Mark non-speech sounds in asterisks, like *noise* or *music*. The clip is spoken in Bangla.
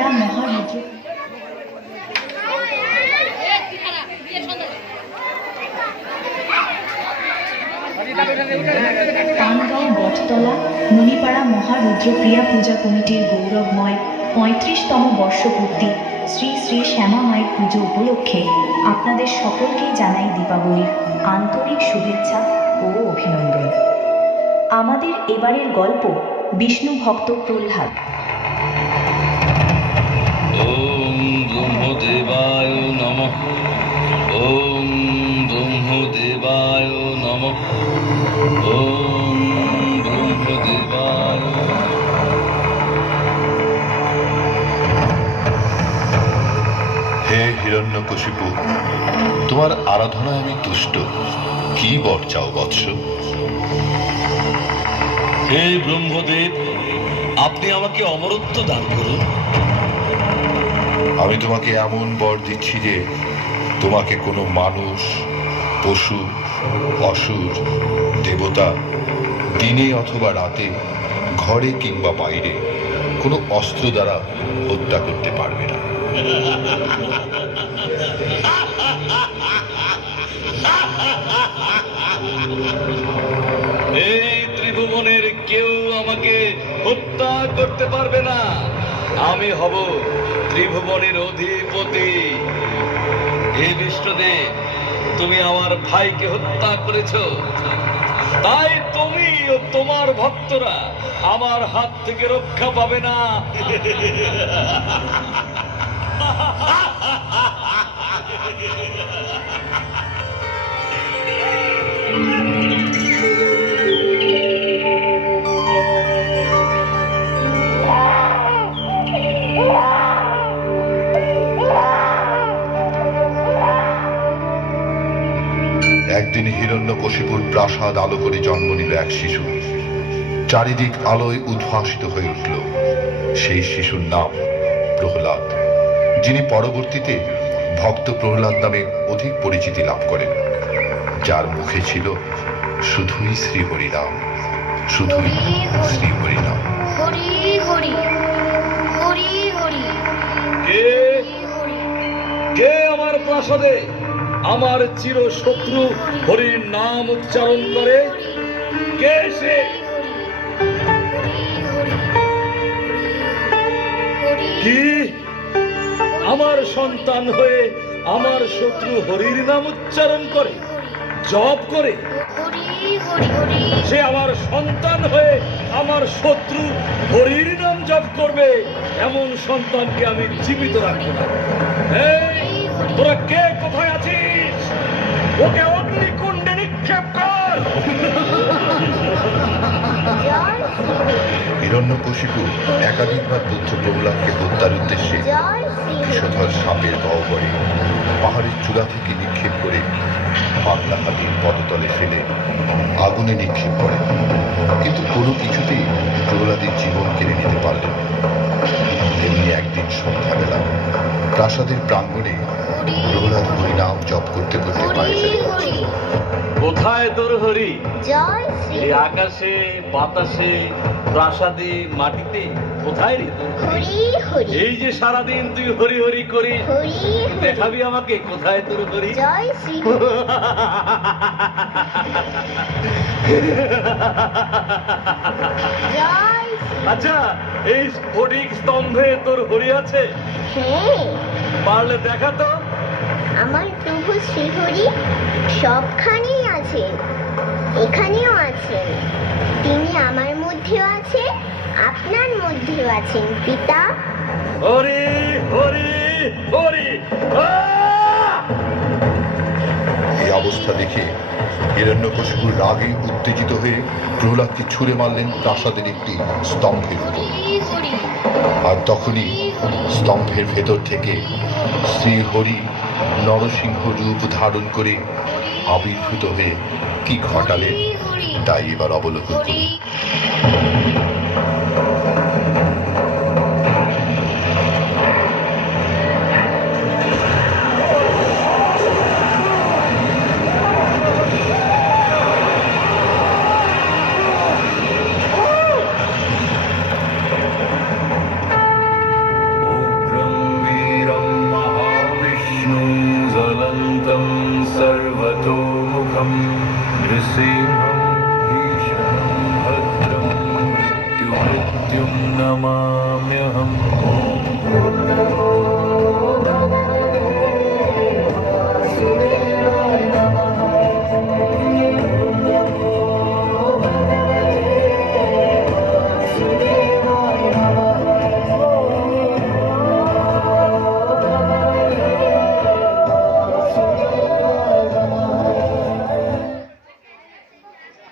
মণিপাড়া মহারুদ্র পানগাঁও বটতলা মণিপাড়া মহারুদ্রক্রিয়া পূজা কমিটির গৌরবময় পঁয়ত্রিশতম বর্ষপূর্তি শ্রী শ্রী শ্যামা মায়ের পুজো উপলক্ষে আপনাদের সকলকেই জানাই দীপাবলির আন্তরিক শুভেচ্ছা ও অভিনন্দন। আমাদের এবারের গল্প বিষ্ণু ভক্ত প্রহ্লাদ। হিরণ্যকশিপু তোমার আরাধনায় আমি তুষ্ট। কি বর চাও বৎস? হে ব্রহ্মদেব আপনি আমাকে অমরত্ব দান করুন। আমি তোমাকে এমন বর দিচ্ছি যে তোমাকে কোনো মানুষ পশু অসুর দেবতা দিনে অথবা রাতে ঘরে কিংবা বাইরে কোনো অস্ত্র দ্বারা হত্যা করতে পারবে না। এই ত্রিভুবনের কেউ আমাকে হত্যা করতে পারবে না। আমি হব ত্রিভুবনের অধিপতি। হে বিষ্ণুদেব তুমি আমার ভাইকে হত্যা করেছ। তাই তুমি ও তোমার ভক্তরা আমার হাত থেকে রক্ষা পাবে না। একদিন হিরণ্যকশিপুর প্রাসাদ আলো করে জন্ম নিল এক শিশু। চারিদিক আলোয় উদ্ভাসিত হয়ে উঠল। সেই শিশুর নাম প্রহ্লাদ যিনি পরবর্তীতে ভক্ত প্রহ্লাদ নামে অধিক পরিচিতি লাভ করেন। যার মুখে ছিল শুধুই শ্রী হরিনাম শুধুই শ্রী হরিনাম হরি হরি হরি হরি কে কে আমার প্রাসাদে? আমার চির শত্রু হরির নাম উচ্চারণ করে। কে সে? কি? আমার সন্তান হয়ে আমার শত্রু হরির নাম উচ্চারণ করে জপ করে। সে আমার সন্তান হয়ে আমার শত্রু হরির নাম জপ করবে এমন সন্তানকে আমি জীবিত রাখব না। এই, তোরা কে? কোথায় আছিস? ওকে অগ্নিকুণ্ডে নিক্ষেপ কর! হিরণ্যকশিপু একাধিকবার পুত্র প্রহ্লাদকে হত্যার উদ্দেশ্যে বিষধর সাপের গহ্বরে পাহাড়ের চূড়া থেকে নিক্ষেপ করে পাতলা হাতির পদতলে ফেলে আগুনে নিক্ষেপ করে। কিন্তু কোনো কিছুতেই প্রহ্লাদের জীবন কেড়ে নিতে পারলেন না। তেমনি একদিন সন্ধ্যাবেলা প্রাসাদের প্রাঙ্গণে প্রহ্লাদ হরিনাম জপ করতে করতে পায়ে ফেলে হরি হরি। কোথায় তোর হরি? জয় শ্রী এই আকাশে বাতাসে প্রাসাদে মাটিতে? কোথায় রে তোর হরি? হরি হরি। এই যে সারাদিন তুই হরি হরি করিস হরি হরি। দেখাবি আমাকে কোথায় তোর হরি? জয় শ্রী। *laughs* আচ্ছা এই স্ফটিক স্তম্ভে তোর হরি আছে? হ্যাঁ। পারলে দেখা তো। শ্রীহরি সবখানেই আছেন এখানেও আছেন। তিনি আমার মধ্যেও আছেন আপনার মধ্যেও আছেন পিতা। হরি হরি হরি এই অবস্থা দেখে হিরণ্যকশিপু রাগে উত্তেজিত হয়ে প্রহ্লাদকে ছুঁড়ে মারলেন প্রাসাদের একটি স্তম্ভের উপর আর তখনই স্তম্ভের ভেতর থেকে শ্রী হরি নরসিংহ রূপ ধারণ করে আবির্ভূত হয়ে কি ঘটালে? তাই এবার অবলোকন नृसिंहं मृत्यु मृत्यु मृत्युमृत्युं